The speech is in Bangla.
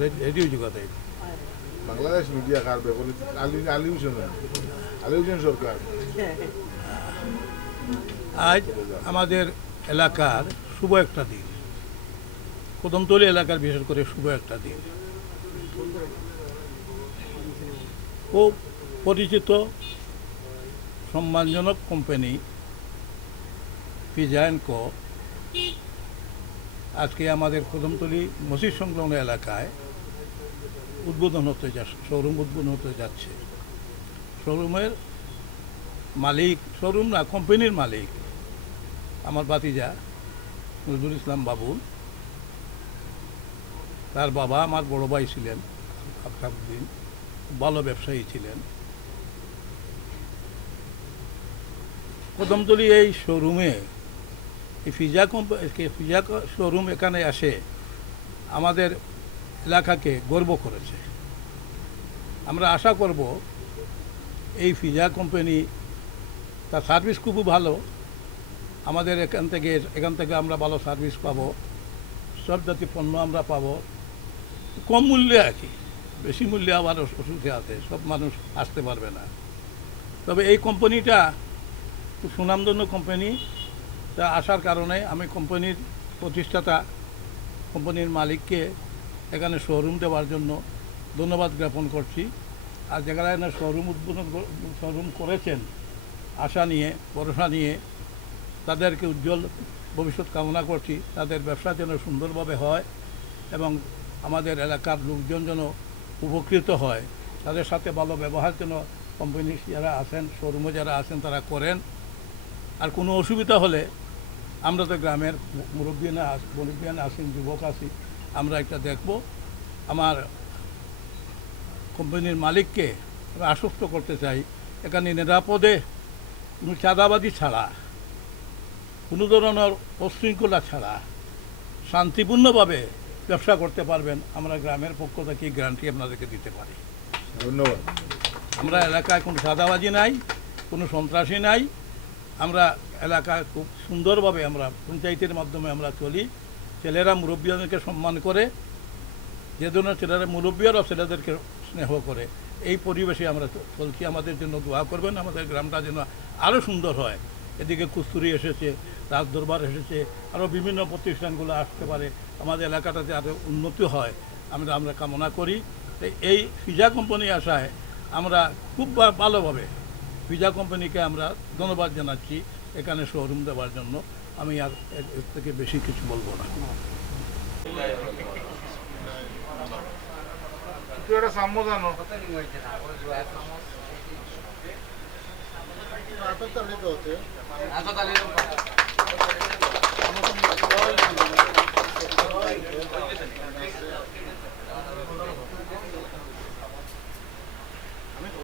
রেডিও যোগাতে বাংলাদেশ মিডিয়া কারবে বলে আলী হোসেন সরকার আজ আমাদের এলাকার শুভ একটা দিন, কদমতলী এলাকার বিশেষ করে শুভ একটা দিন। খুব পরিচিত সম্মানজনক কোম্পানি পিজা অ্যান্ড কো আজকে আমাদের কদমতলী মসজিদ সংলগ্ন এলাকায় উদ্বোধন হতে যাচ্ছে, শোরুম উদ্বোধন হতে যাচ্ছে। শোরুমের মালিক, শোরুম না কোম্পানির মালিক আমার ভাতিজা নজরুল ইসলাম বাবুল। তার বাবা আমার বড় ভাই ছিলেন আফতাবউদ্দিন, ভালো ব্যবসায়ী ছিলেন। কদমতলী এই শোরুমে এই পিজা শোরুম এখানে আসে আমাদের এলাকাকে গর্ব করেছে। আমরা আশা করব এই পিজা কোম্পানি তার সার্ভিস খুবই ভালো, আমাদের এখান থেকে আমরা ভালো সার্ভিস পাবো, সব জাতীয় পণ্য আমরা পাবো কম মূল্যে আর কি। বেশি মূল্যে আবার অসুবিধা আছে, সব মানুষ আসতে পারবে না। তবে এই কোম্পানিটা খুব সুনামধন্য কোম্পানি। তা আসার কারণে আমি কোম্পানির প্রতিষ্ঠাতা, কোম্পানির মালিককে এখানে শোরুম দেওয়ার জন্য ধন্যবাদ জ্ঞাপন করছি। আর যারা এখানে শোরুম করেছেন আশা নিয়ে, ভরসা নিয়ে, তাদেরকে উজ্জ্বল ভবিষ্যৎ কামনা করছি। তাদের ব্যবসা যেন সুন্দরভাবে হয় এবং আমাদের এলাকার লোকজন যেন উপকৃত হয়, তাদের সাথে ভালো ব্যবহার যেন কোম্পানি যারা আছেন, শোরুমে যারা আছেন তারা করেন। আর কোনো অসুবিধা হলে আমরা তো গ্রামের মুরব্বিয়ানা আছেন, যুবক আছি, আমরা একটা দেখব। আমার কোম্পানির মালিককে আমি আশ্বস্ত করতে চাই এখানে নিরাপদে কোনো চাঁদাবাজি ছাড়া, কোনো ধরনের অশৃঙ্খলা ছাড়া শান্তিপূর্ণভাবে ব্যবসা করতে পারবেন। আমরা গ্রামের পক্ষ থেকে গ্যারান্টি আপনাদেরকে দিতে পারি। ধন্যবাদ। আমরা এলাকায় কোনো চাঁদাবাজি নাই, কোনো সন্ত্রাসী নাই। আমরা এলাকায় খুব সুন্দরভাবে আমরা পঞ্চায়েতের মাধ্যমে আমরা চলি। ছেলেরা মুরব্বীদেরকে সম্মান করে, যে ধরনের ছেলেরা মুরব্বীরাও ছেলেদেরকে স্নেহ করে, এই পরিবেশে আমরা চলছি। আমাদের জন্য দোয়া করবেন, আমাদের গ্রামটা যেন আরও সুন্দর হয়। এদিকে কুস্তুরি এসেছে, রাজ দরবার এসেছে, আরও বিভিন্ন প্রতিষ্ঠানগুলো আসতে পারে, আমাদের এলাকাটাতে আরও উন্নতি হয় আমরা কামনা করি। এই পিজা কোম্পানি আসায় আমরা খুব ভালোভাবে পিজা কোম্পানিকে আমরা ধন্যবাদ জানাচ্ছি এখানে শোরুম দেওয়ার জন্য। আমি আর এর থেকে বেশি কিছু বলবো না। হচ্ছে